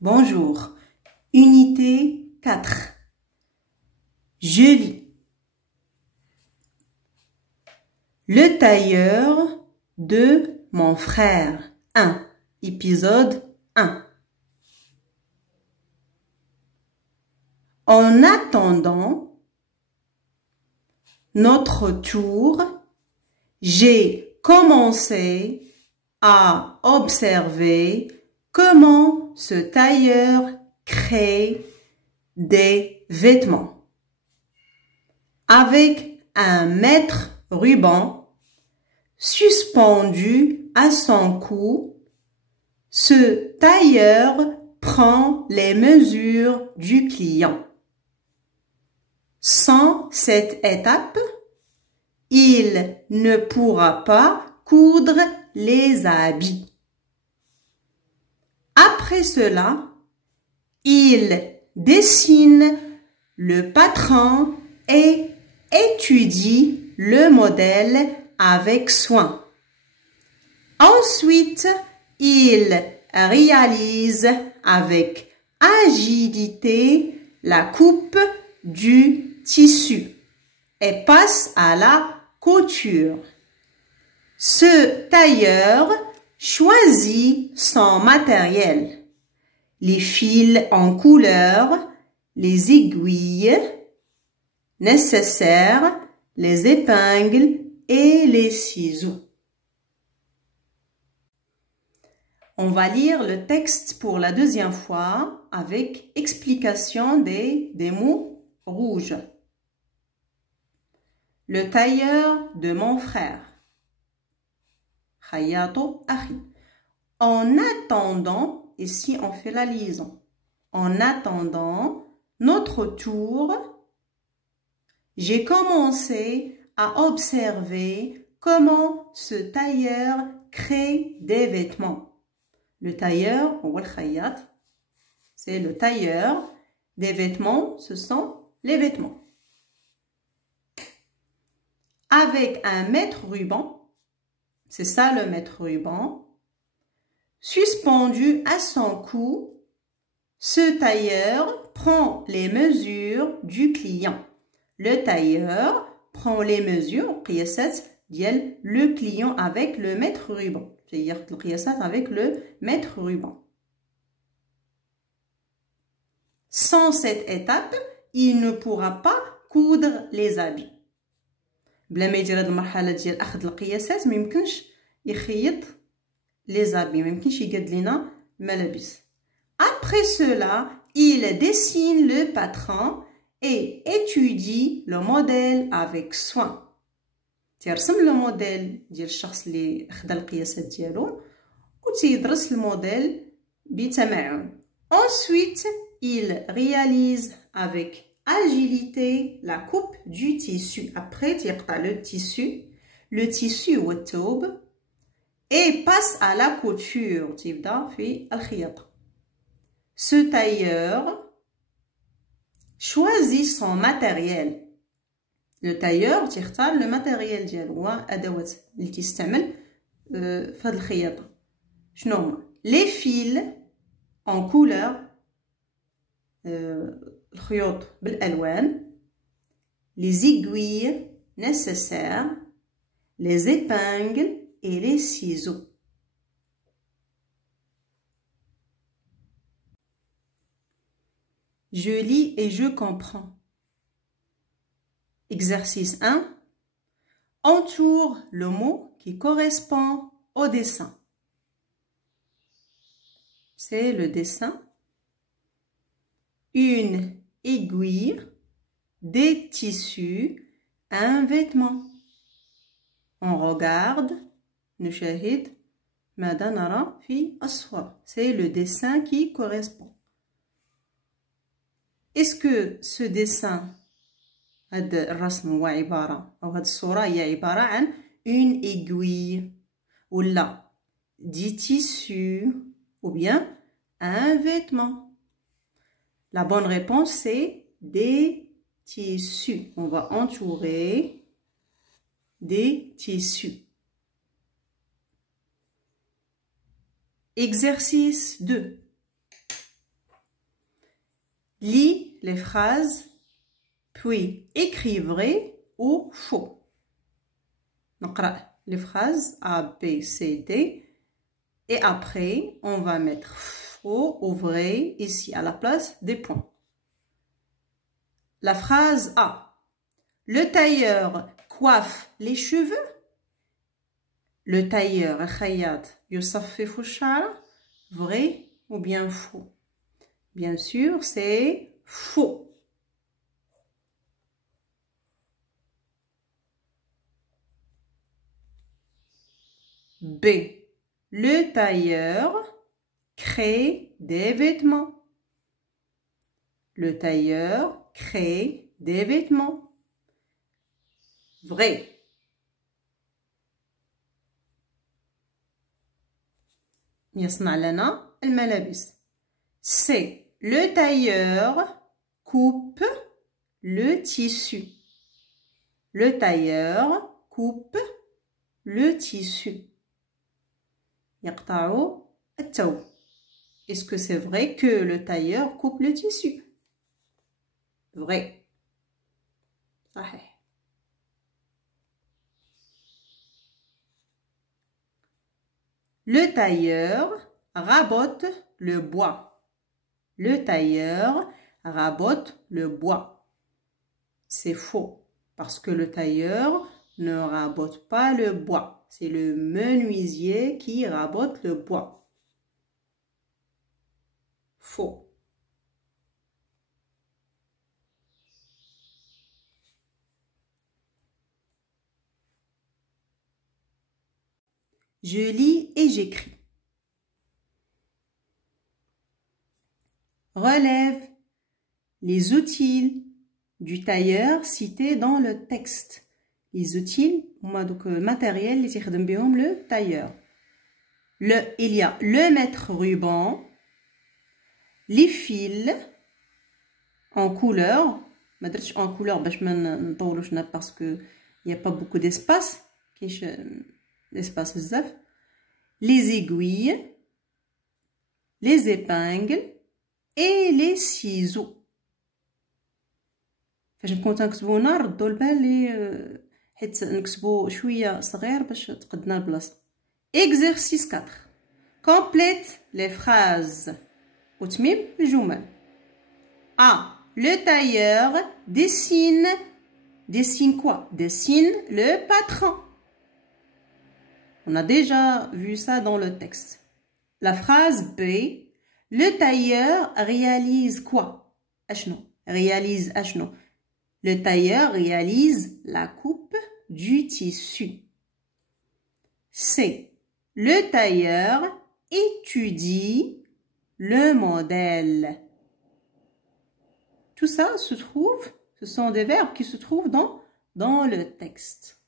Bonjour, unité 4. Je lis. Le tailleur de mon frère 1, épisode 1. En attendant notre tour, j'ai commencé à observer comment ce tailleur crée des vêtements. Avec un mètre ruban suspendu à son cou, ce tailleur prend les mesures du client. Sans cette étape, il ne pourra pas coudre les habits. Après cela, il dessine le patron et étudie le modèle avec soin. Ensuite, il réalise avec agilité la coupe du tissu et passe à la couture. Ce tailleur choisit son matériel, les fils en couleur, les aiguilles nécessaires, les épingles et les ciseaux. On va lire le texte pour la deuxième fois avec explication des mots rouges. Le tailleur de mon frère. En attendant, ici on fait la liaison. En attendant notre tour, j'ai commencé à observer comment ce tailleur crée des vêtements. Le tailleur, c'est le tailleur. Des vêtements, ce sont les vêtements. Avec un mètre ruban, c'est ça le mètre ruban, suspendu à son cou, ce tailleur prend les mesures du client. Le tailleur prend les mesures, le client avec le mètre ruban. C'est-à-dire avec le mètre ruban. Sans cette étape, il ne pourra pas coudre les habits. بلا ما يدير هاد المرحله ديال اخذ القياسات ما يمكنش يخيط لي زابي ما يمكنش يقاد لينا الملابس. Après cela, il dessine le patron et étudie le modèle avec soin. تيرسم لو موديل ديال الشخص اللي خدا القياسات ديالو وتيدرس الموديل بتمعن. Ensuite, il réalise avec agilité la coupe du tissu. Après, tu as le tissu ou الثوب et passe à la couture. تبدا في الخياطة. Ce tailleur choisit son matériel. Le tailleur تختار le matériel ديالو هو أدوات اللي تستعمل في هاد الخياطة. شنو هما؟ Les fils en couleur الخيوط بالألوان, les aiguilles nécessaires, les épingles et les ciseaux. Je lis et je comprends. Exercice 1. Entoure le mot qui correspond au dessin. C'est le dessin. Une aiguille, des tissus, un vêtement. On regarde, نشاهد ماذا نرى في الصورة. C'est le dessin qui correspond. Est-ce que ce dessin, هذا الرسم هو عبارة أو هذه الصورة هي عبارة عن une aiguille ولا des tissus ou bien un vêtement? La bonne réponse c'est des tissus. On va entourer des tissus. Exercice 2. Lis les phrases, puis écris vrai ou faux. نقرأ les phrases A, B, C, D. Et après, on va mettre faux ou vrai ici à la place des points. La phrase A. Le tailleur coiffe les cheveux. Le tailleur, الخياط يصفف الشعر. Vrai ou bien faux? Bien sûr, c'est faux. B. Le tailleur crée des vêtements. Le tailleur crée des vêtements. Vrai. يصنع لنا الملابس. C. Le tailleur coupe le tissu. Le tailleur coupe le tissu. يقطع الثوب. Est-ce que c'est vrai que le tailleur coupe le tissu? Vrai. صحيح. Le tailleur rabote le bois. Le tailleur rabote le bois. C'est faux, parce que le tailleur ne rabote pas le bois. C'est le menuisier qui rabote le bois. Faux. Je lis et j'écris. Relève les outils du tailleur cités dans le texte. Les outils, le matériel, les le tailleur. Il y a le mètre-ruban, les fils en couleur. En couleur, parce qu'il n'y a pas beaucoup d'espace. L'espace bzaf. Les aiguilles, les épingles et les ciseaux. فاش نكون تنكتبو هنا ردوا البال لي حيت نكتبو شويه صغير باش تقدنا البلاصه. Exercice 4. Complète les phrases. وتميم الجمل. A. Le tailleur dessine. Dessine quoi? Dessine le patron. On a déjà vu ça dans le texte. La phrase B. Le tailleur réalise quoi? Ashno. Réalise ashno. Le tailleur réalise la coupe du tissu. C. Le tailleur étudie le modèle. Tout ça se trouve, ce sont des verbes qui se trouvent dans le texte.